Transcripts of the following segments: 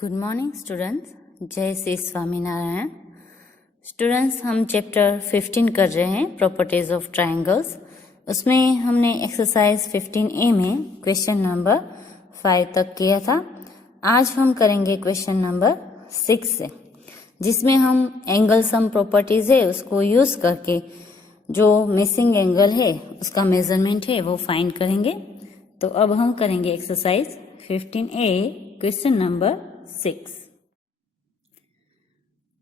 Good morning students, जय Shri Swaminarayan. Students, हम chapter 15 कर रहे हैं प्रॉपर्टीज ऑफ ट्रायंगल्स। उसमें हमने एक्सरसाइज 15A में क्वेश्चन नंबर 5 तक किया था। आज हम करेंगे क्वेश्चन नंबर 6 से, जिसमें हम एंगल सम प्रॉपर्टीज है उसको यूज करके जो मिसिंग एंगल है उसका मेजरमेंट है वो फाइंड करेंगे। तो अब हम करेंगे exercise 15A question number 6.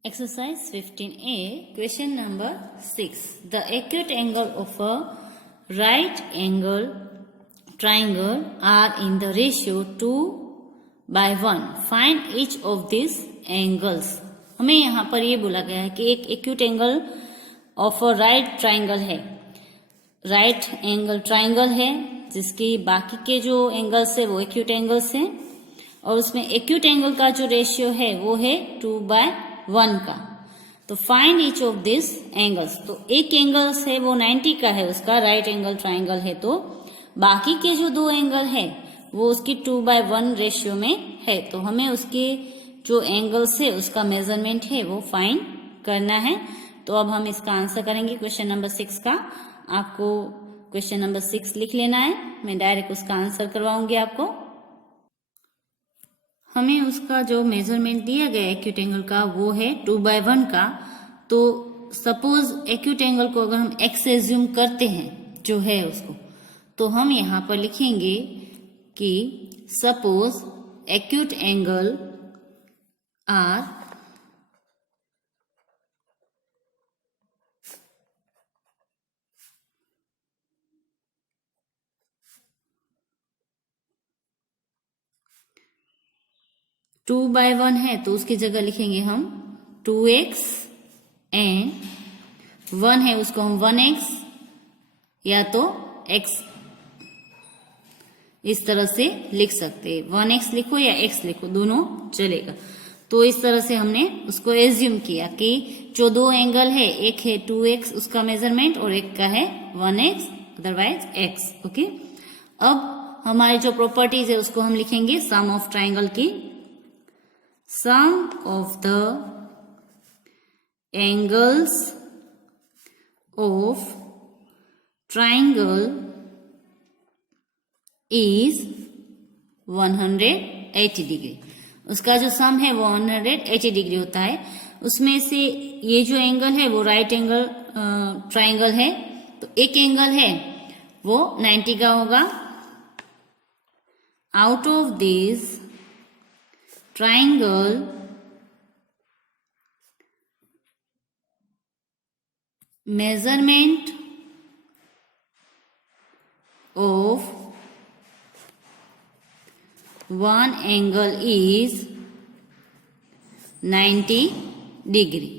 Exercise 15A question number 6. The acute angle of a right angle triangle are in the ratio 2:1. Find each of these angles. हमें यहाँ पर ये बोला गया है कि एक acute angle of a right triangle है, राइट एंगल ट्राइंगल है जिसकी बाकी के जो एंगल्स है वो एक्यूट एंगल्स हैं, और उसमें एक्यूट एंगल का जो रेशियो है वो है 2/1 का। तो find each of this angles. तो एक एंगल्स है वो 90 का है, उसका राइट एंगल ट्राइंगल है, तो बाकी के जो दो एंगल है वो उसकी 2/1 रेशियो में है। तो हमें उसके जो एंगल्स है उसका मेजरमेंट है वो फाइंड करना है। तो अब हम इसका आंसर करेंगे क्वेश्चन नंबर 6 का। आपको क्वेश्चन नंबर 6 लिख लेना है, मैं डायरेक्ट उसका आंसर करवाऊंगी आपको। हमें उसका जो मेजरमेंट दिया गया एक्यूट एंगल का वो है 2/1 का। तो सपोज एक्यूट एंगल को अगर हम x एज्यूम करते हैं जो है उसको, तो हम यहाँ पर लिखेंगे कि suppose acute angle are two by 1 है, तो उसकी जगह लिखेंगे हम 2x एंड 1 है उसको हम 1x या तो x इस तरह से लिख सकते हैं। 1x लिखो या x लिखो, दोनों चलेगा। तो इस तरह से हमने उसको एज्यूम किया कि जो दो एंगल है, एक है 2x उसका मेजरमेंट और एक का है 1x अदरवाइज x। ओके, अब हमारी जो प्रॉपर्टीज है उसको हम लिखेंगे सम ऑफ ट्राइंगल की। Sum of the angles of triangle is 180 degree. उसका जो सम है वो 180 डिग्री होता है। उसमें से ये जो एंगल है वो राइट एंगल ट्राइंगल है, तो एक एंगल है वो 90 का होगा। Out of this triangle measurement of one angle is 90 degree.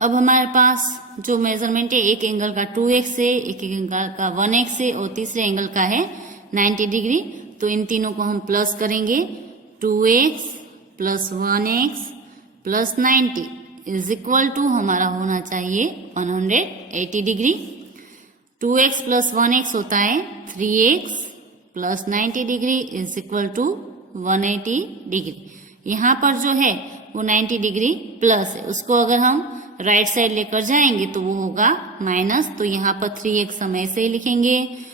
अब हमारे पास जो मेजरमेंट है एक एंगल का 2x है, एक एंगल का 1x है और तीसरे एंगल का है 90 डिग्री। तो इन तीनों को हम प्लस करेंगे, 2x plus 1x plus 90 is equal to हमारा होना चाहिए 180 डिग्री। 2x प्लस 1x होता है 3x plus 90 degree is equal to 180 degree. यहाँ पर जो है वो 90 डिग्री प्लस है, उसको अगर हम राइट साइड लेकर जाएंगे तो वो होगा माइनस। तो यहाँ पर 3x हम ऐसे ही लिखेंगे।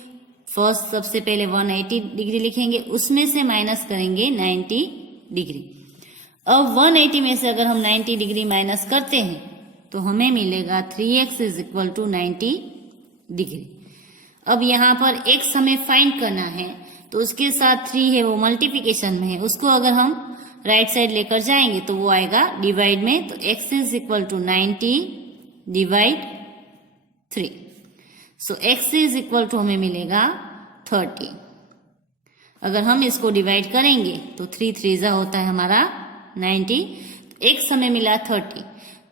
फर्स्ट सबसे पहले 180 डिग्री लिखेंगे, उसमें से माइनस करेंगे 90 डिग्री। अब 180 में से अगर हम 90 डिग्री माइनस करते हैं तो हमें मिलेगा 3x is equal to 90 degree. अब यहाँ पर x हमें फाइंड करना है, तो उसके साथ 3 है वो मल्टीप्लिकेशन में है, उसको अगर हम राइट साइड लेकर जाएंगे तो वो आएगा डिवाइड में। तो x is equal to 90 divide 3। So x is equal to हमें मिलेगा 30। अगर हम इसको डिवाइड करेंगे तो 3 3 होता है हमारा 90। तो x हमें मिला 30,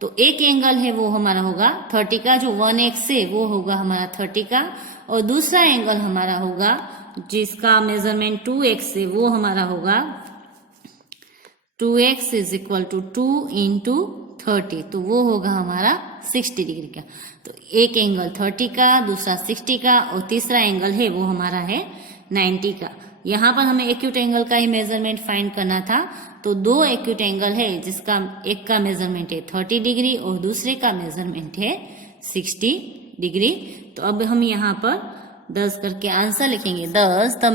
तो एक एंगल है वो हमारा होगा 30 का, जो 1x है वो होगा हमारा 30 का, और दूसरा एंगल हमारा होगा जिसका मेजरमेंट 2x है वो हमारा होगा 2x is equal to 2 into 30, तो वो होगा हमारा 60 डिग्री का। तो एक एंगल 30 का, दूसरा 60 का और तीसरा एंगल है वो हमारा है 90 का। यहाँ पर हमें एक्यूट एंगल का ही मेजरमेंट फाइंड करना था, तो दो एक्यूट एंगल है जिसका एक का मेजरमेंट है 30 डिग्री और दूसरे का मेजरमेंट है 60 डिग्री। तो अब हम यहाँ पर 10 करके आंसर लिखेंगे। 10 the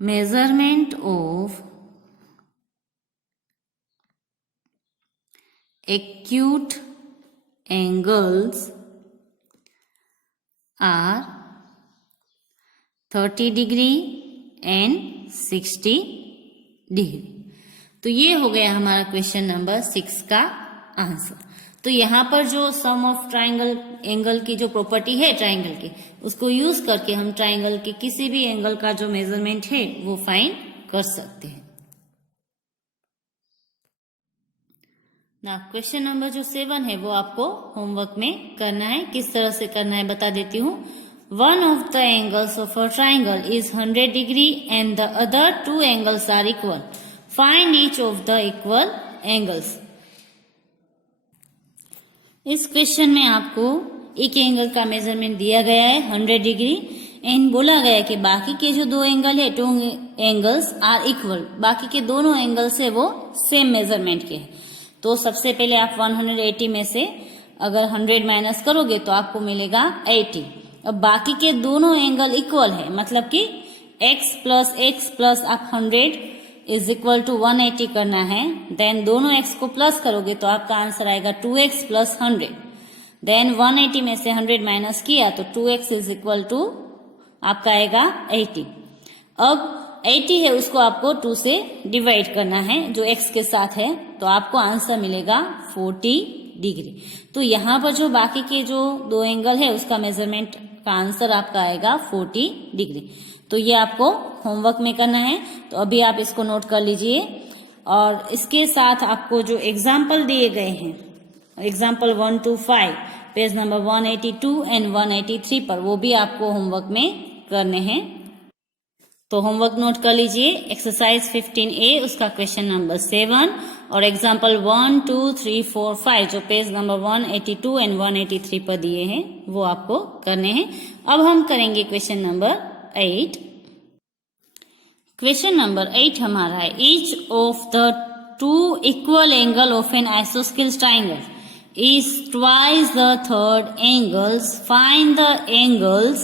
measurement of acute angles are 30 degree and 60 degree. तो ये हो गया हमारा क्वेश्चन नंबर 6 का आंसर। तो यहाँ पर जो सम ऑफ ट्राइंगल एंगल की जो प्रॉपर्टी है ट्राइंगल की, उसको यूज करके हम ट्राइंगल के किसी भी एंगल का जो मेजरमेंट है वो फाइंड कर सकते हैं। ना क्वेश्चन नंबर जो 7 है वो आपको होमवर्क में करना है। किस तरह से करना है बता देती हूँ। One of the angles of a triangle is 100 degree and the other 2 angles are equal. Find each of the equal angles. इस क्वेश्चन में आपको एक एंगल का मेजरमेंट दिया गया है 100 डिग्री एंड बोला गया है कि बाकी के जो 2 एंगल है 2 एंगल्स आर इक्वल। बाकी के दोनों एंगल्स है वो सेम मेजरमेंट के हैं। तो सबसे पहले आप 180 में से अगर 100 माइनस करोगे तो आपको मिलेगा 80। अब बाकी के दोनों एंगल इक्वल है, मतलब कि x प्लस आप 100 इज इक्वल टू 180 करना है। देन दोनों x को प्लस करोगे तो आपका आंसर आएगा 2x प्लस 100। देन 180 में से 100 माइनस किया तो 2x इज इक्वल टू आपका आएगा 80। अब 80 है उसको आपको 2 से डिवाइड करना है जो x के साथ है, तो आपको आंसर मिलेगा 40 डिग्री। तो यहाँ पर जो बाकी के जो 2 एंगल है उसका मेजरमेंट का आंसर आपका आएगा 40 डिग्री। तो ये आपको होमवर्क में करना है, तो अभी आप इसको नोट कर लीजिए। और इसके साथ आपको जो एग्जाम्पल दिए गए हैं, example 1 to 5 page number 182 and 183 पर, वो भी आपको होमवर्क में करने हैं। तो होमवर्क नोट कर लीजिए। एक्सरसाइज 15A उसका क्वेश्चन नंबर 7 और एग्जाम्पल 1, 2, 3, 4, 5 जो पेज नंबर 182 एंड 183 पर दिए हैं वो आपको करने हैं। अब हम करेंगे क्वेश्चन नंबर 8। क्वेश्चन नंबर 8 हमारा है each of the 2 equal angle of an आइसोस्केल triangle is twice the third angles. Find the angles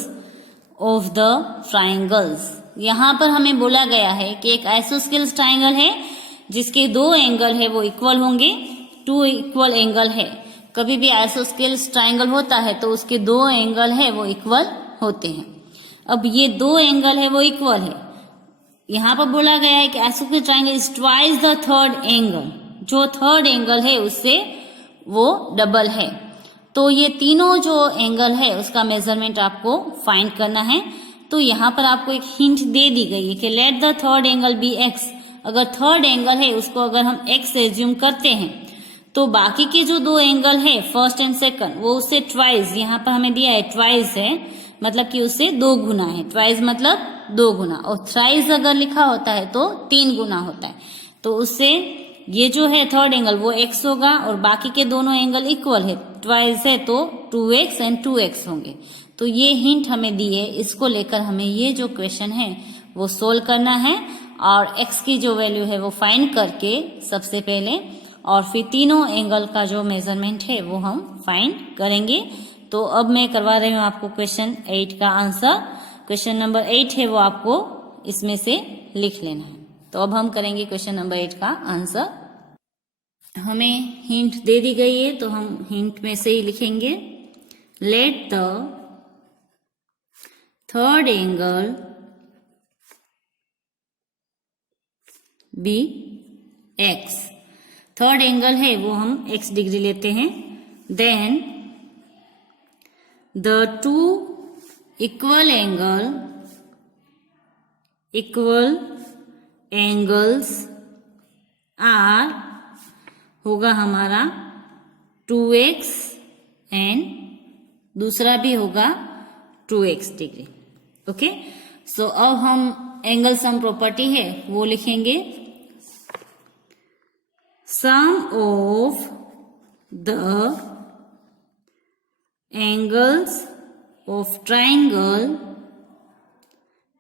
of the triangles. यहाँ पर हमें बोला गया है कि एक आइसोस्केल ट्राइंगल है जिसके 2 एंगल है वो इक्वल होंगे। 2 इक्वल एंगल है, कभी भी आइसोस्केल ट्राइंगल होता है तो उसके 2 एंगल है वो इक्वल होते हैं। अब ये 2 एंगल है वो इक्वल है। यहाँ पर बोला गया है कि आइसोस्केल triangle is twice the third angle, जो थर्ड एंगल है उससे वो डबल है। तो ये तीनों जो एंगल है उसका मेजरमेंट आपको फाइंड करना है। तो यहाँ पर आपको एक हिंट दे दी गई है कि let the third angle be x। अगर थर्ड एंगल है उसको अगर हम x एज्यूम करते हैं तो बाकी के जो 2 एंगल है फर्स्ट एंड सेकंड वो उससे ट्वाइस, यहाँ पर हमें दिया है ट्वाइस है, मतलब कि उससे 2 गुना है। ट्वाइस मतलब 2 गुना, और थ्राइस अगर लिखा होता है तो 3 गुना होता है। तो उससे ये जो है थर्ड एंगल वो x होगा और बाकी के दोनों एंगल इक्वल है, ट्वाइस है तो 2x एंड 2x होंगे। तो ये हिंट हमें दी है, इसको लेकर हमें ये जो क्वेश्चन है वो सोल्व करना है और x की जो वैल्यू है वो फाइंड करके सबसे पहले, और फिर तीनों एंगल का जो मेजरमेंट है वो हम फाइंड करेंगे। तो अब मैं करवा रही हूँ आपको क्वेश्चन 8 का आंसर। क्वेश्चन नंबर 8 है वो आपको इसमें से लिख लेना है। तो अब हम करेंगे क्वेश्चन नंबर 8 का आंसर। हमें हिंट दे दी गई है तो हम हिंट में से ही लिखेंगे। Let the third angle be x। Third angle है वो हम x डिग्री लेते हैं। Then the 2 equal angles are होगा हमारा 2x एंड दूसरा भी होगा 2x डिग्री। ओके, सो अब हम एंगल सम प्रॉपर्टी है वो लिखेंगे। Sum of the angles of triangle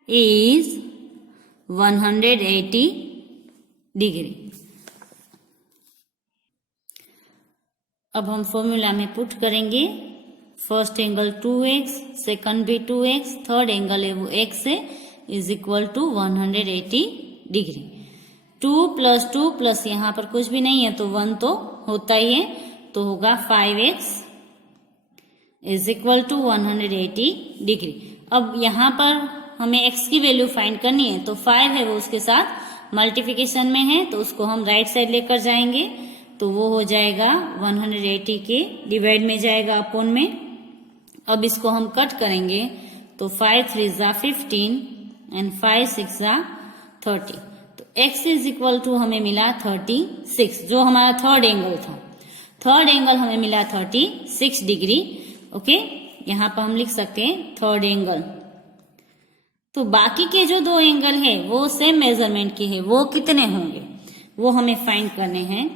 is 180 degree. अब हम फॉर्मूला में पुट करेंगे। फर्स्ट एंगल 2x, सेकंड भी 2x, थर्ड एंगल है वो x है, is equal to 180 degree. 2 plus यहाँ पर कुछ भी नहीं है तो 1 तो होता ही है, तो होगा 5x is equal to 180 degree. अब यहाँ पर हमें x की वैल्यू फाइंड करनी है, तो 5 है वो उसके साथ मल्टीप्लिकेशन में है, तो उसको हम राइट साइड लेकर जाएंगे, तो वो हो जाएगा 180 के डिवाइड में जाएगा अपॉन में। अब इसको हम कट करेंगे, तो 5 3 जा 15 एंड 5 6 जा 30, तो x इज इक्वल टू हमें मिला 36, जो हमारा थर्ड एंगल था। थर्ड एंगल हमें मिला 36 डिग्री। ओके, यहाँ पर हम लिख सकते हैं थर्ड एंगल। तो बाकी के जो दो एंगल है वो सेम मेजरमेंट के है, वो कितने होंगे वो हमें फाइंड करने हैं।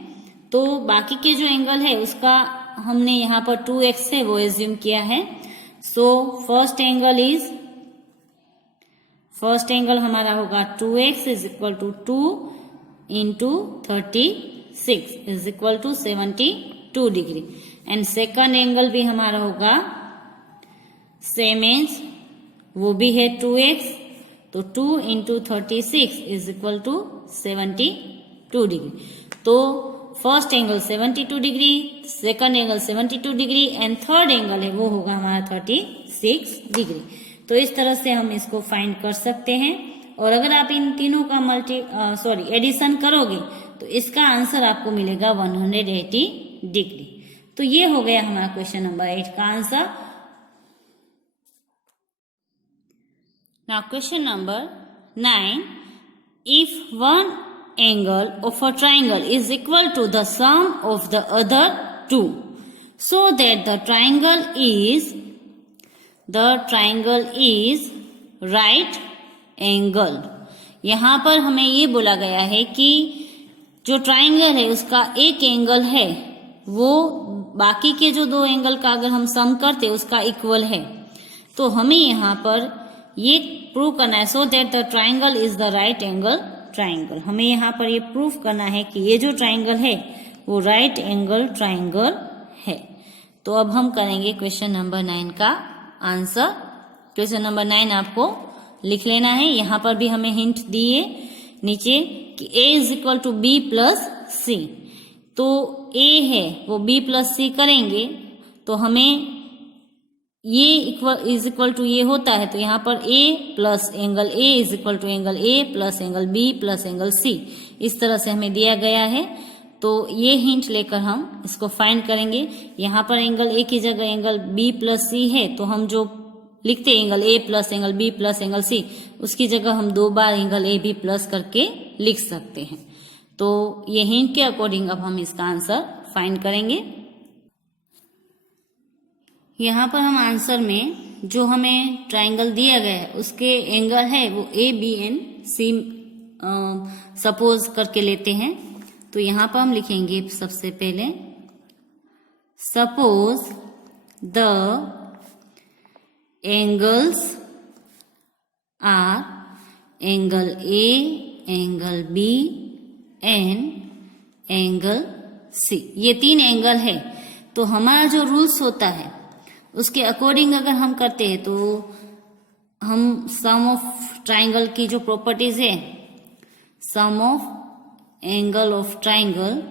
तो बाकी के जो एंगल है उसका हमने यहाँ पर 2x से वो एज्यूम किया है। सो फर्स्ट एंगल हमारा होगा 2x is equal to 2 into 36 is equal to 72 degree. And second angle भी हमारा होगा सेम एज, वो भी है 2x, तो 2 into 36 is equal to 72 degree. तो first angle 72 degree, second angle 72 degree and third angle है वो होगा हमारा 36 डिग्री। तो इस तरह से हम इसको फाइंड कर सकते हैं। और अगर आप इन तीनों का एडिशन करोगे तो इसका आंसर आपको मिलेगा 180 डिग्री। तो ये हो गया हमारा क्वेश्चन नंबर 8 का answer. Now question number 9, if one angle of a triangle is equal to the sum of the other two, so that the triangle is right angle। यहाँ पर हमें ये बोला गया है कि जो ट्राइंगल है उसका एक एंगल है वो बाकी के जो दो एंगल का अगर हम सम करते उसका इक्वल है। तो हमें यहाँ पर ये प्रूव करना है, so that the triangle is the right angle triangle. हमें यहाँ पर ये प्रूफ करना है कि ये जो ट्राइंगल है वो राइट एंगल ट्राइंगल है। तो अब हम करेंगे क्वेश्चन नंबर 9 का आंसर। क्वेश्चन नंबर 9 आपको लिख लेना है। यहाँ पर भी हमें हिंट दिए नीचे कि a is equal to B plus C. तो a है वो b प्लस सी करेंगे तो हमें ये इज इक्वल टू ये होता है, तो यहाँ पर a plus angle a is equal to angle a plus angle b plus angle c, इस तरह से हमें दिया गया है। तो ये हिंट लेकर हम इसको फाइंड करेंगे। यहाँ पर एंगल a की जगह एंगल b प्लस c है, तो हम जो लिखते हैं angle a plus angle b plus angle c, उसकी जगह हम 2 बार एंगल a b प्लस करके लिख सकते हैं। तो ये हिंट के अकॉर्डिंग अब हम इसका आंसर फाइंड करेंगे। यहाँ पर हम आंसर में जो हमें ट्राइंगल दिया गया है उसके एंगल है वो A B and C suppose करके लेते हैं। तो यहाँ पर हम लिखेंगे सबसे पहले, suppose the angles are angle A, angle B and angle C. ये 3 एंगल है। तो हमारा जो रूल्स होता है उसके अकॉर्डिंग अगर हम करते हैं तो हम सम ऑफ ट्राइंगल की जो प्रॉपर्टीज है, sum of angle of triangle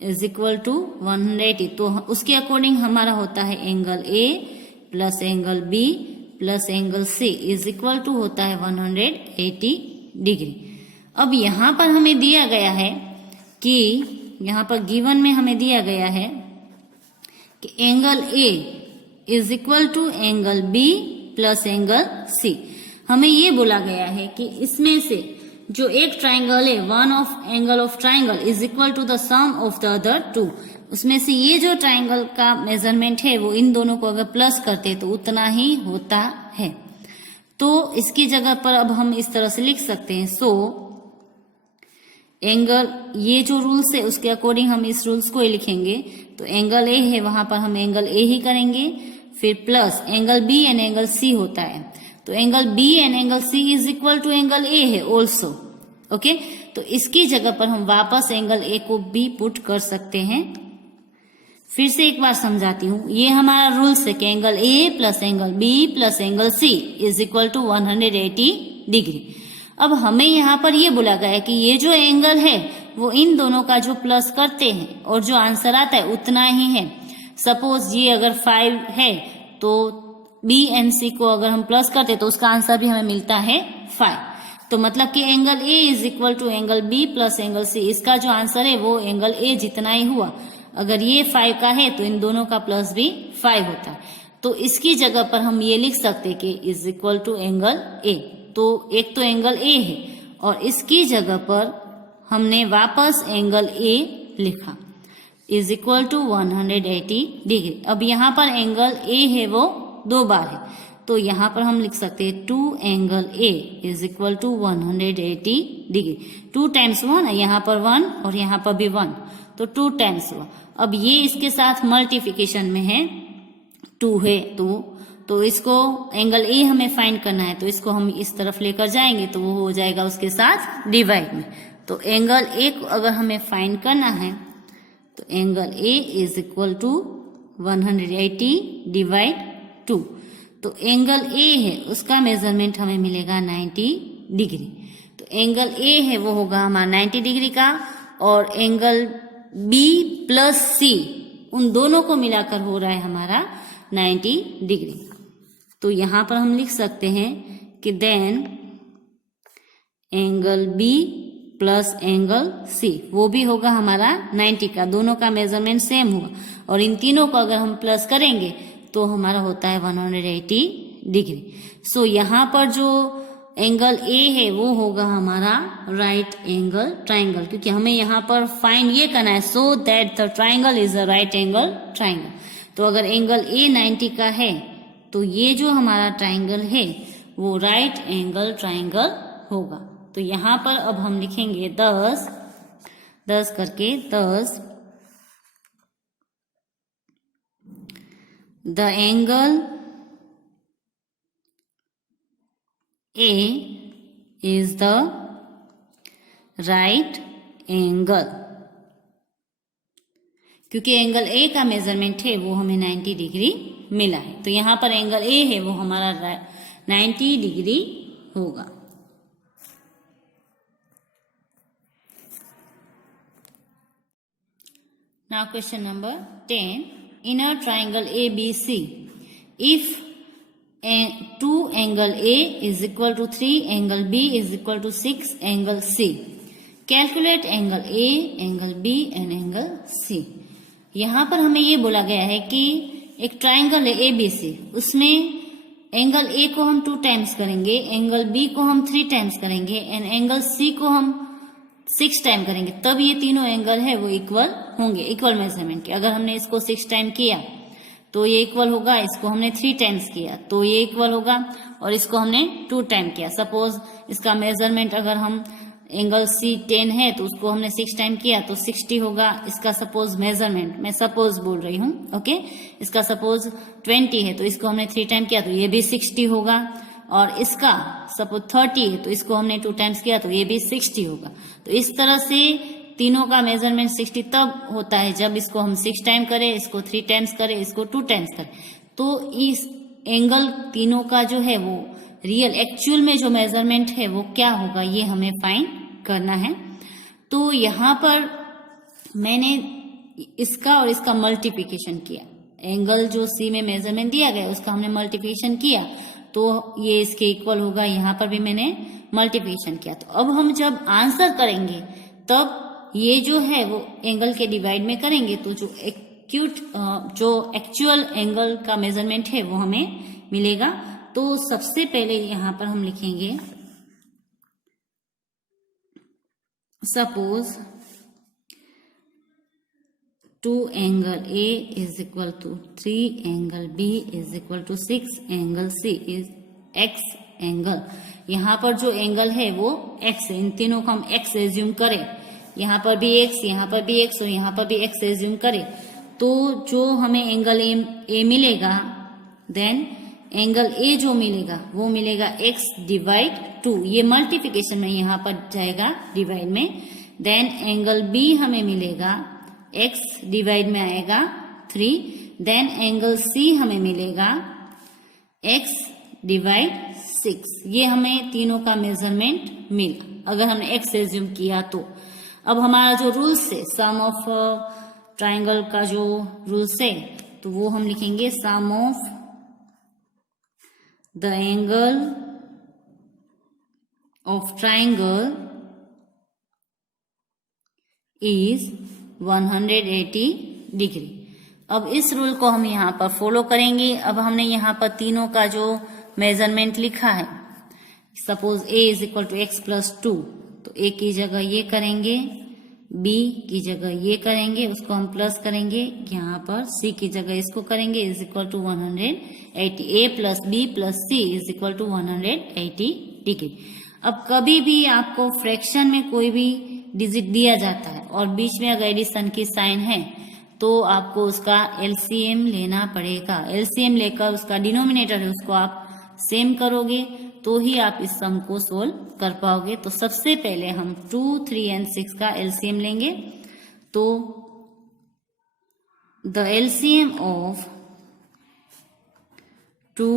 is equal to 180, तो उसके अकॉर्डिंग हमारा होता है angle A plus angle B plus angle C is equal to होता है 180 डिग्री। अब यहाँ पर हमें दिया गया है कि यहाँ पर गिवन में हमें दिया गया है कि angle A is equal to angle B plus angle C. हमें ये बोला गया है कि इसमें से जो एक ट्राइंगल है, one of angle of triangle is equal to the sum of the other two, उसमें से ये जो ट्राइंगल का मेजरमेंट है वो इन दोनों को अगर प्लस करते तो उतना ही होता है। तो इसकी जगह पर अब हम इस तरह से लिख सकते हैं, सो एंगल, ये जो रूल्स है उसके अकॉर्डिंग हम इस रूल्स को ही लिखेंगे। तो एंगल ए है, वहां पर हम एंगल ए ही करेंगे, फिर plus angle B and angle C होता है, तो angle B and angle C is equal to angle A है ऑल्सो। ओके, तो इसकी जगह पर हम वापस एंगल ए को भी पुट कर सकते हैं। फिर से एक बार समझाती हूँ, ये हमारा रूल्स है कि angle A plus angle B plus angle C is equal to 180 degree. अब हमें यहाँ पर ये बोला गया है कि ये जो एंगल है वो इन दोनों का जो प्लस करते हैं और जो आंसर आता है उतना ही है। सपोज ये अगर 5 है तो बी एंड सी को अगर हम प्लस करते तो उसका आंसर भी हमें मिलता है 5। तो मतलब कि angle A is equal to angle B plus angle C, इसका जो आंसर है वो एंगल ए जितना ही हुआ। अगर ये 5 का है तो इन दोनों का प्लस भी 5 होता है। तो इसकी जगह पर हम ये लिख सकते कि is equal to angle A. तो एक तो एंगल ए है और इसकी जगह पर हमने वापस एंगल ए लिखा, इज इक्वल टू 180 डिग्री। अब यहाँ पर एंगल ए है वो 2 बार है, तो यहाँ पर हम लिख सकते हैं 2 angle A is equal to 180 degree. 2 times 1, यहाँ पर 1 और यहाँ पर भी 1, तो 2 टाइम्स 1। अब ये इसके साथ मल्टीप्लिकेशन में है, 2 है, तो इसको एंगल ए हमें फाइंड करना है, तो इसको हम इस तरफ लेकर जाएंगे तो वो हो जाएगा उसके साथ डिवाइड में। तो एंगल ए को अगर हमें फाइंड करना है तो angle A is equal to 180 divide 2। तो एंगल ए है उसका मेजरमेंट हमें मिलेगा 90 डिग्री। तो एंगल ए है वो होगा हमारा 90 डिग्री का, और एंगल बी प्लस सी उन दोनों को मिलाकर हो रहा है हमारा 90 डिग्री। तो यहां पर हम लिख सकते हैं कि then angle B plus angle C वो भी होगा हमारा 90 का, दोनों का मेजरमेंट सेम होगा, और इन तीनों को अगर हम प्लस करेंगे तो हमारा होता है 180 डिग्री। सो यहाँ पर जो एंगल ए है वो होगा हमारा राइट एंगल ट्राइंगल, क्योंकि हमें यहाँ पर फाइंड ये करना है so that the triangle is a right angle triangle. तो अगर एंगल ए 90 का है तो ये जो हमारा ट्राइंगल है वो राइट एंगल ट्राइंगल होगा। तो यहाँ पर अब हम लिखेंगे 10 करके 10 the angle A is the right angle, क्योंकि एंगल ए का मेजरमेंट है वो हमें 90 डिग्री मिला है। तो यहां पर एंगल ए है वो हमारा 90 डिग्री होगा। Now question number 10. In a triangle ABC, if 2 angle A is equal to 3, angle B is equal to 6, angle C. Calculate angle A, angle B and angle C. यहाँ पर हमें ये बोला गया है कि एक ट्राइंगल है ABC, उसमें एंगल A को हम 2 टाइम्स करेंगे, एंगल B को हम 3 टाइम्स करेंगे एंड एंगल C को हम 6 टाइम करेंगे, तब ये तीनों एंगल है वो इक्वल होंगे, इक्वल मेजरमेंट के। अगर हमने इसको 6 टाइम किया तो ये इक्वल होगा, इसको हमने 3 टाइम्स किया तो ये इक्वल होगा, और इसको हमने 2 टाइम किया। सपोज इसका मेजरमेंट अगर हम एंगल C 10 है तो उसको हमने 6 टाइम किया तो 60 होगा। इसका सपोज मेजरमेंट, मैं सपोज बोल रही हूँ, ओके, इसका सपोज 20 है तो इसको हमने 3 टाइम किया तो ये भी 60 होगा, और इसका सपोज 30 है तो इसको हमने 2 टाइम्स किया तो ये भी 60 होगा। तो इस तरह से तीनों का मेजरमेंट 60 तब होता है जब इसको हम 6 टाइम करें, इसको 3 टाइम्स करें, इसको 2 टाइम्स करें। तो इस एंगल तीनों का जो है वो रियल एक्चुअल में जो मेजरमेंट है वो क्या होगा ये हमें फाइंड करना है। तो यहाँ पर मैंने इसका और इसका मल्टीप्लिकेशन किया, एंगल जो सी में मेजरमेंट दिया गया उसका हमने मल्टीप्लिकेशन किया तो ये इसके इक्वल होगा, यहाँ पर भी मैंने मल्टीप्लिकेशन किया। तो अब हम जब आंसर करेंगे तब ये जो है वो एंगल के डिवाइड में करेंगे तो जो एक्चुअल एंगल का मेजरमेंट है वो हमें मिलेगा। तो सबसे पहले यहाँ पर हम लिखेंगे suppose 2 angle A is equal to 3 angle B is equal to 6 angle C is X angle. यहाँ पर जो एंगल है वो X है, इन तीनों को हम X एज्यूम करें यहाँ पर भी x, यहाँ पर भी x और यहाँ पर भी x एज्यूम करें तो जो हमें एंगल ए मिलेगा, देन एंगल ए जो मिलेगा वो मिलेगा x डिवाइड 2, ये मल्टीप्लिकेशन में यहाँ पर जाएगा डिवाइड में। देन एंगल बी हमें मिलेगा x डिवाइड में आएगा 3, देन एंगल सी हमें मिलेगा x डिवाइड 6। ये हमें तीनों का मेजरमेंट मिला अगर हमने x एज्यूम किया तो। अब हमारा जो रूल्स है सम ऑफ ट्राइंगल का जो रूल्स है तो वो हम लिखेंगे sum of the angle of triangle is 180 degree. अब इस रूल को हम यहाँ पर फॉलो करेंगे। अब हमने यहाँ पर तीनों का जो मेजरमेंट लिखा है, suppose a is equal to x plus 2, तो a की जगह ये करेंगे, b की जगह ये करेंगे, उसको हम प्लस करेंगे, यहाँ पर c की जगह इसको करेंगे, is equal to 180। a plus b plus c is equal to 180 degree. अब कभी भी आपको फ्रैक्शन में कोई भी डिजिट दिया जाता है और बीच में अगर एडिशन की साइन है तो आपको उसका एलसीएम लेना पड़ेगा। एलसीएम लेकर उसका डिनोमिनेटर है उसको आप सेम करोगे तो ही आप इस सम को सोल्व कर पाओगे। तो सबसे पहले हम 2, 3 एंड 6 का एलसीएम लेंगे। तो the LCM of 2,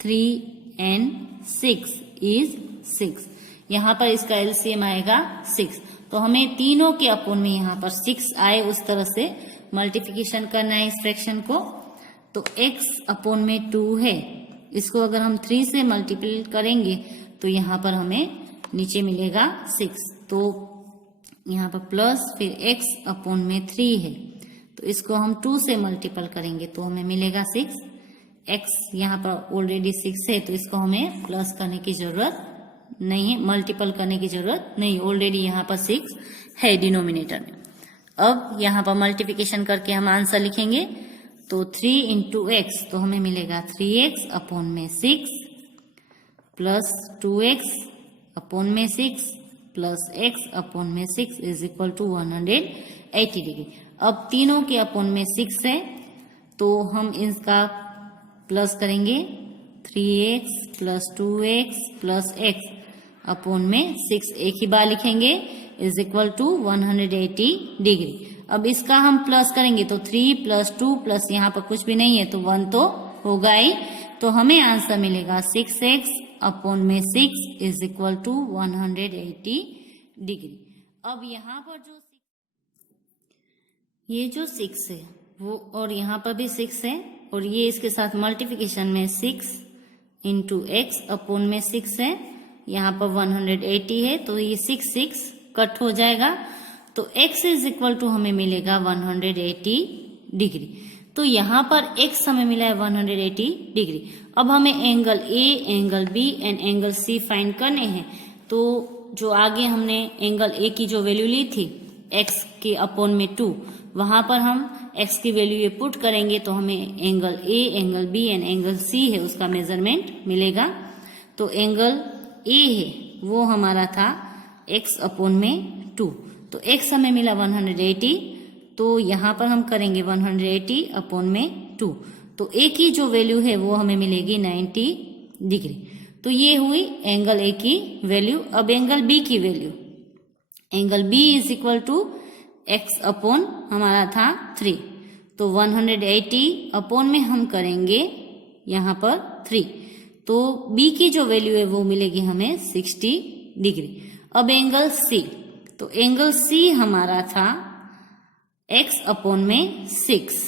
3 and 6 is 6। यहाँ पर इसका एलसीएम आएगा 6। तो हमें तीनों के अपोन में यहाँ पर 6 आए उस तरह से मल्टीप्लिकेशन करना है इस फ्रैक्शन को। तो x अपोन में 2 है, इसको अगर हम 3 से मल्टीप्लाई करेंगे तो यहाँ पर हमें नीचे मिलेगा 6। तो यहाँ पर प्लस फिर x अपोन में 3 है, तो इसको हम 2 से मल्टीपल करेंगे तो हमें मिलेगा 6। x यहाँ पर ऑलरेडी 6 है तो इसको हमें प्लस करने की जरूरत नहीं है, मल्टीपल करने की जरूरत नहीं, ऑलरेडी यहाँ पर 6 है डिनोमिनेटर में। अब यहाँ पर मल्टीप्लिकेशन करके हम आंसर लिखेंगे तो 3 इंटू एक्स, तो हमें मिलेगा 3x अपोन में 6 प्लस 2x अपोन में 6 प्लस x अपोन में 6 इज इक्वल टू 180 डिग्री। अब तीनों के अपोन में 6 है तो हम इसका प्लस करेंगे, 3x plus 2x plus x upon में 6 एक ही बार लिखेंगे इज इक्वल टू 180 डिग्री। अब इसका हम प्लस करेंगे तो 3 प्लस 2 प्लस यहाँ पर कुछ भी नहीं है तो 1 तो होगा ही, तो हमें आंसर मिलेगा 6x अपोन में 6 इज इक्वल टू 180 डिग्री। अब यहाँ पर जो ये जो 6 है वो और यहाँ पर भी 6 है और ये इसके साथ मल्टीप्लिकेशन में 6 इंटू एक्स अपोन में 6 है, यहाँ पर 180 है तो ये 6 कट हो जाएगा तो x इज इक्वल टू हमें मिलेगा 180 डिग्री। तो यहाँ पर x हमें मिला है 180 डिग्री। अब हमें angle A, angle B and angle C find करने हैं। तो जो आगे हमने एंगल A की जो वैल्यू ली थी x के अपोन में 2, वहां पर हम x की वैल्यू ये पुट करेंगे तो हमें angle A, angle B and angle C है उसका मेजरमेंट मिलेगा। तो एंगल A है वो हमारा था x अपोन में 2, तो x हमें मिला 180, तो यहाँ पर हम करेंगे 180 अपोन में 2, तो a की जो वैल्यू है वो हमें मिलेगी 90 डिग्री। तो ये हुई एंगल a की वैल्यू। अब एंगल b की value, angle b is equal to x upon हमारा था 3, तो 180 अपोन में हम करेंगे यहाँ पर 3, तो b की जो वैल्यू है वो मिलेगी हमें 60 डिग्री। अब एंगल C, तो एंगल C हमारा था x अपोन में 6,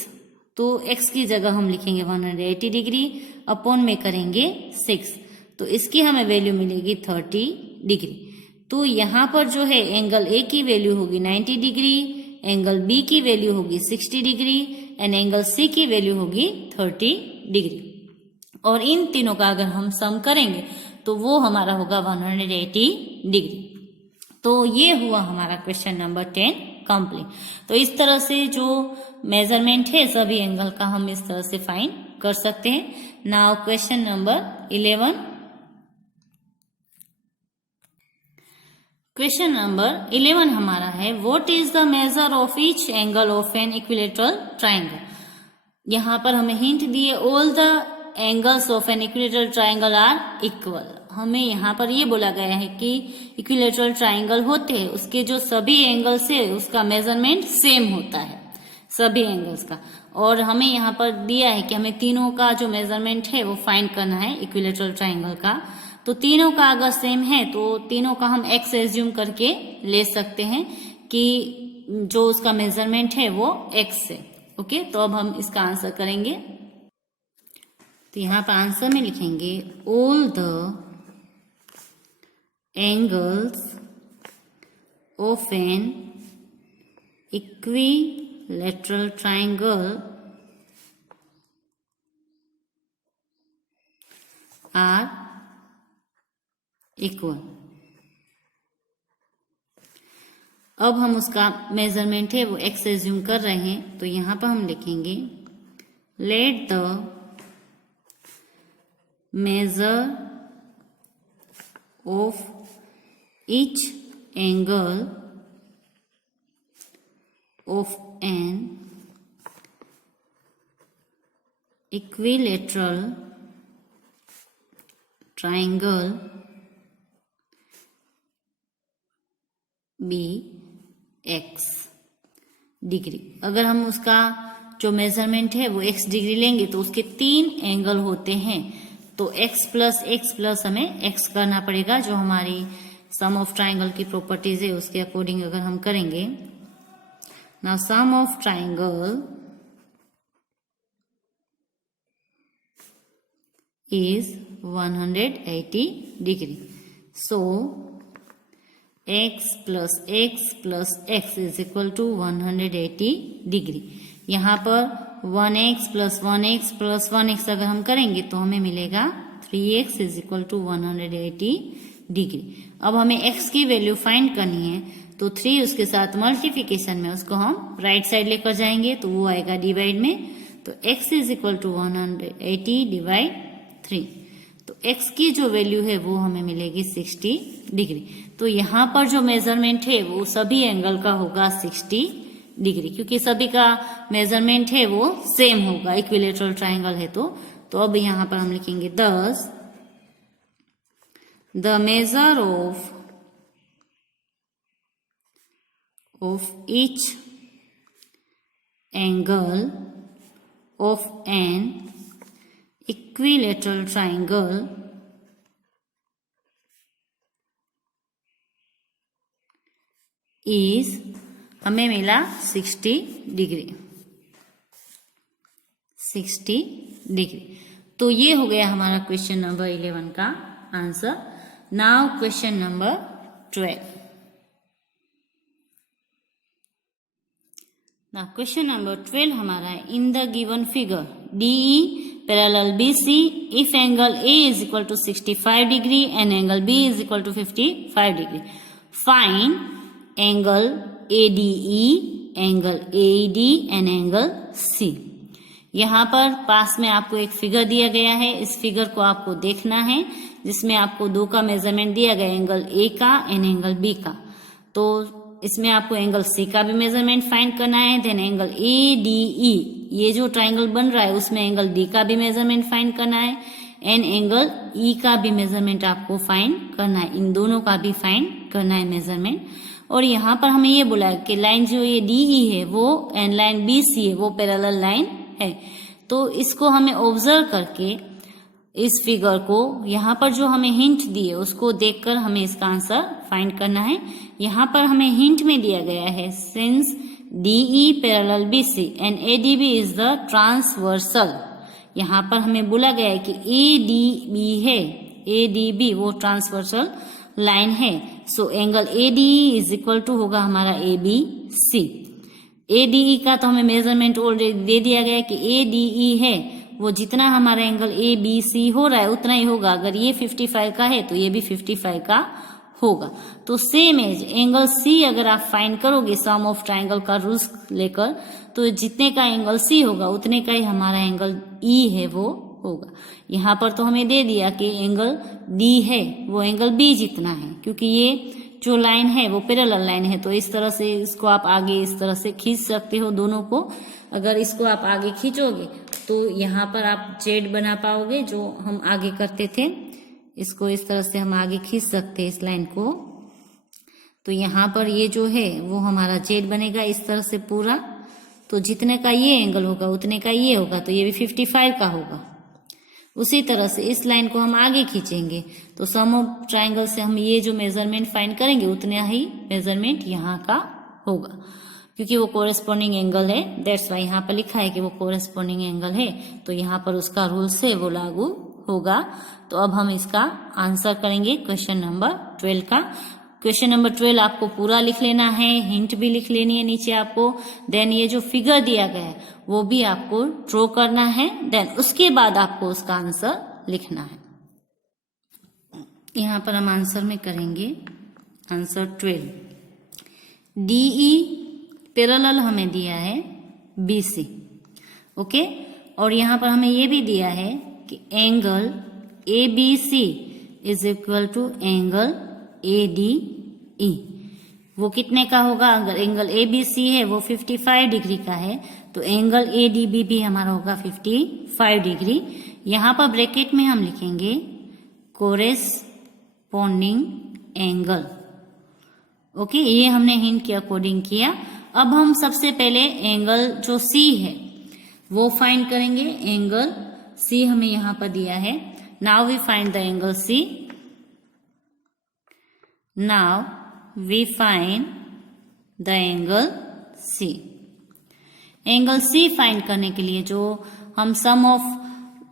तो x की जगह हम लिखेंगे 180 डिग्री अपोन में करेंगे 6, तो इसकी हमें वैल्यू मिलेगी 30 डिग्री। तो यहाँ पर जो है एंगल A की वैल्यू होगी 90 डिग्री, एंगल B की वैल्यू होगी 60 डिग्री एंड एंगल C की वैल्यू होगी 30 डिग्री। और इन तीनों का अगर हम सम करेंगे तो वो हमारा होगा 180 डिग्री। तो ये हुआ हमारा क्वेश्चन नंबर 10 कंप्लीट। तो इस तरह से जो मेजरमेंट है सभी एंगल का हम इस तरह से फाइंड कर सकते हैं। Now question number 11। Question number 11 हमारा है, what is the measure of each angle of an equilateral triangle. यहाँ पर हमें हिंट दिए, all the angles of an equilateral triangle are equal. हमें यहाँ पर ये बोला गया है कि इक्विलेटरल ट्राइंगल होते हैं, उसके जो सभी एंगल्स है उसका मेजरमेंट सेम होता है, सभी एंगल्स का। और हमें यहाँ पर दिया है कि हमें तीनों का जो मेजरमेंट है वो फाइंड करना है इक्विलेटरल ट्राइंगल का। तो तीनों का अगर सेम है तो तीनों का हम एक्स एज्यूम करके ले सकते हैं कि जो उसका मेजरमेंट है वो एक्स है। ओके, तो अब हम इसका आंसर करेंगे। तो यहाँ पर आंसर में लिखेंगे, all the angles of an equilateral triangle are equal. अब हम उसका मेजरमेंट है वो एक्स एज्यूम कर रहे हैं, तो यहां पर हम लिखेंगे, let the measure of each angle of an equilateral triangle be x degree. अगर हम उसका जो मेजरमेंट है वो एक्स डिग्री लेंगे तो उसके 3 एंगल होते हैं, तो x प्लस हमें x करना पड़ेगा। जो हमारी सम ऑफ ट्राइंगल की प्रॉपर्टीज है उसके अकॉर्डिंग अगर हम करेंगे, now sum of triangle is 180 degree. So x plus x is equal to 180 degree. यहाँ पर 1x plus 1x अगर हम करेंगे तो हमें मिलेगा 3x is equal to 180 degree. अब हमें x की वैल्यू फाइंड करनी है, तो 3 उसके साथ मल्टीप्लिकेशन में उसको हम राइट साइड लेकर जाएंगे तो वो आएगा डिवाइड में, तो x is equal to 180 divide 3। तो x की जो वैल्यू है वो हमें मिलेगी 60 डिग्री। तो यहाँ पर जो मेजरमेंट है वो सभी एंगल का होगा 60 डिग्री, क्योंकि सभी का मेजरमेंट है वो सेम होगा, इक्विलेटरल ट्राइंगल है। तो अब यहाँ पर हम लिखेंगे, दस the measure of each angle of an equilateral triangle is, हमें मिला 60 डिग्री। 60 डिग्री। तो ये हो गया हमारा क्वेश्चन नंबर 11 का answer. Now question number 12। Now question number 12 हमारा है, in the given figure DE parallel BC if angle A is equal to 65 degree and angle B is equal to 55 degree. Find angle ADE, angle AED and angle C. यहाँ पर पास में आपको एक figure दिया गया है, इस फिगर को आपको देखना है जिसमें आपको 2 का मेजरमेंट दिया गया, एंगल A का एंड एंगल B का। तो इसमें आपको एंगल C का भी मेजरमेंट फाइंड करना है, देन एंगल ADE, ये जो ट्राइंगल बन रहा है उसमें एंगल D का भी मेजरमेंट फाइंड करना है, एंड एंगल E का भी मेजरमेंट आपको फाइंड करना है, इन दोनों का भी फाइंड करना है मेजरमेंट। और यहाँ पर हमें ये बोला है कि लाइन जो ये DE है वो एंड लाइन BC है वो पैरेलल लाइन है। तो इसको हमें ऑब्जर्व करके इस फिगर को, यहाँ पर जो हमें हिंट दिए उसको देखकर हमें इसका आंसर फाइंड करना है। यहाँ पर हमें हिंट में दिया गया है, since DE parallel BC and ADB is the transversal. यहाँ पर हमें बोला गया है कि ADB है, ADB वो ट्रांसवर्सल लाइन है। So angle ADE is equal to होगा हमारा ABC। ADE का तो हमें मेजरमेंट ऑलरेडी दे दिया गया है कि ADE है वो जितना हमारा एंगल ABC हो रहा है उतना ही होगा। अगर ये 55 का है तो ये भी 55 का होगा। तो सेम एज एंगल C अगर आप फाइंड करोगे सम ऑफ ट्राइंगल का रूल्स लेकर, तो जितने का एंगल C होगा उतने का ही हमारा एंगल E है वो होगा। यहाँ पर तो हमें दे दिया कि एंगल D है वो एंगल B जितना है, क्योंकि ये जो लाइन है वो पैरेलल लाइन है, तो इस तरह से इसको आप आगे इस तरह से खींच सकते हो दोनों को। अगर इसको आप आगे खींचोगे तो यहाँ पर आप जेड बना पाओगे, जो हम आगे करते थे। इसको इस तरह से हम आगे खींच सकते हैं इस लाइन को। तो यहाँ पर ये जो है वो हमारा जेड बनेगा इस तरह से पूरा। तो जितने का ये एंगल होगा उतने का ये होगा, तो ये भी 55 का होगा। उसी तरह से इस लाइन को हम आगे खींचेंगे तो सम ऑफ ट्राइंगल से हम ये जो मेजरमेंट फाइंड करेंगे उतना ही मेजरमेंट यहाँ का होगा, क्योंकि वो कोरेस्पॉन्डिंग एंगल है। दैट्स वाई यहाँ पर लिखा है कि वो कोरेस्पॉन्डिंग एंगल है, तो यहाँ पर उसका रूल्स है वो लागू होगा। तो अब हम इसका आंसर करेंगे क्वेश्चन नंबर 12 का। क्वेश्चन नंबर 12 आपको पूरा लिख लेना है, हिंट भी लिख लेनी है नीचे आपको। देन ये जो फिगर दिया गया है वो भी आपको ड्रॉ करना है। देन उसके बाद आपको उसका आंसर लिखना है। यहाँ पर हम आंसर में करेंगे आंसर 12। DE पैरेलल हमें दिया है BC, ओके। और यहाँ पर हमें ये भी दिया है कि angle ABC is equal to angle ADE। वो कितने का होगा? अगर एंगल ABC है वो 55 डिग्री का है, तो एंगल ADB भी हमारा होगा 55 डिग्री। यहाँ पर ब्रैकेट में हम लिखेंगे कोरेस्पॉन्डिंग एंगल, ओके। ये हमने हिंट के अकॉर्डिंग किया। अब हम सबसे पहले एंगल जो C है वो फाइंड करेंगे। एंगल C हमें यहाँ पर दिया है। Now we find the angle C। Now we find the angle C। Angle C find करने के लिए जो हम sum of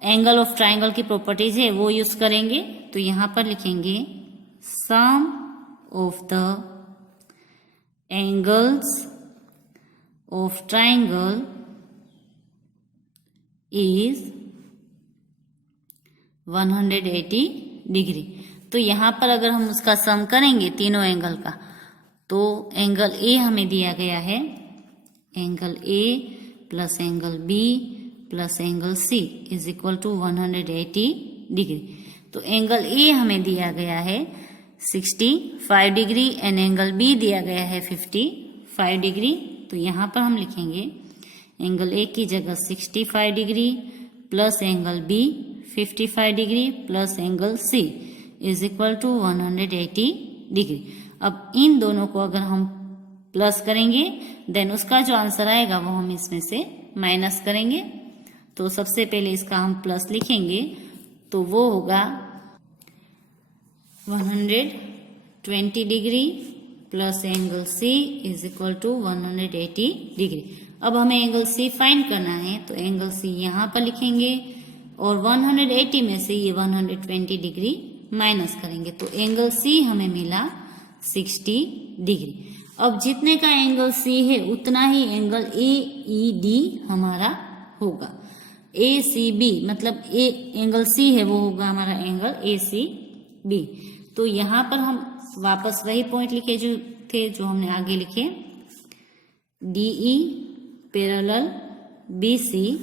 angle of triangle की प्रॉपर्टीज है वो यूज करेंगे। तो यहां पर लिखेंगे sum of the angles of triangle is 180 degree. तो यहां पर अगर हम उसका सम करेंगे तीनों एंगल का, तो एंगल A हमें दिया गया है, angle A plus angle B plus angle C is equal to 180 degree. तो एंगल A हमें दिया गया है 65 डिग्री एंड एंगल B दिया गया है 55 डिग्री। तो यहाँ पर हम लिखेंगे एंगल A की जगह 65 degree plus angle B 55 degree plus angle C is equal to 180 degree. अब इन दोनों को अगर हम प्लस करेंगे देन उसका जो आंसर आएगा वो हम इसमें से माइनस करेंगे। तो सबसे पहले इसका हम प्लस लिखेंगे, तो वो होगा 120 degree plus angle C is equal to 180 degree. अब हमें एंगल C फाइंड करना है, तो एंगल C यहाँ पर लिखेंगे और 180 में से ये 120 डिग्री माइनस करेंगे, तो एंगल C हमें मिला 60 डिग्री। अब जितने का एंगल C है उतना ही एंगल AED हमारा होगा। ACB मतलब एंगल C है वो होगा हमारा एंगल ACB। तो यहाँ पर हम वापस वही पॉइंट लिखे जो थे जो हमने आगे लिखे, DE parallel BC।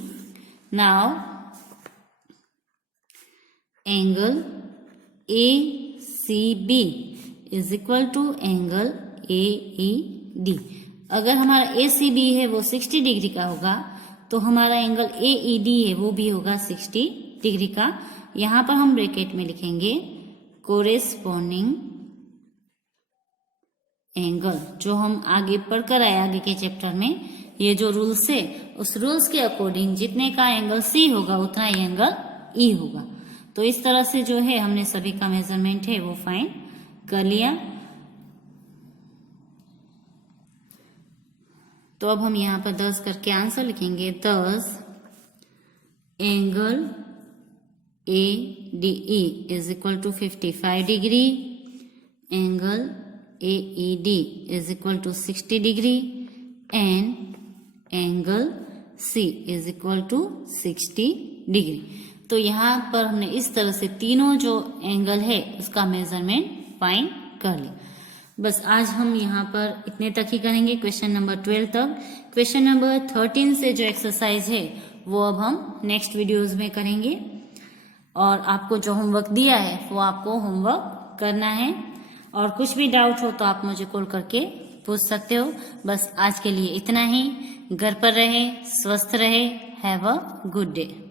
Now angle ACB is equal to angle AED। अगर हमारा ACB है वो 60 डिग्री का होगा, तो हमारा एंगल AED है वो भी होगा 60 डिग्री का। यहाँ पर हम ब्रैकेट में लिखेंगे कोरेस्पॉन्डिंग एंगल, जो हम आगे पढ़कर आए आगे के चैप्टर में। ये जो रूल्स है उस रूल्स के अकॉर्डिंग जितने का एंगल C होगा उतना ही एंगल E होगा। तो इस तरह से जो है हमने सभी का मेजरमेंट है वो फाइंड कर लिया। तो अब हम यहाँ पर 10 करके आंसर लिखेंगे। 10 angle ADE is equal to 55 degree, angle AED is equal to 60 degree and angle C is equal to 60 degree. तो यहाँ पर हमने इस तरह से तीनों जो एंगल है उसका मेजरमेंट फाइंड कर लिया। बस आज हम यहाँ पर इतने तक ही करेंगे, क्वेश्चन नंबर 12 तक। क्वेश्चन नंबर 13 से जो एक्सरसाइज है वो अब हम नेक्स्ट वीडियोस में करेंगे। और आपको जो होमवर्क दिया है वो आपको होमवर्क करना है। और कुछ भी डाउट हो तो आप मुझे कॉल करके पूछ सकते हो। बस आज के लिए इतना ही। घर पर रहे, स्वस्थ रहे। Have a good day.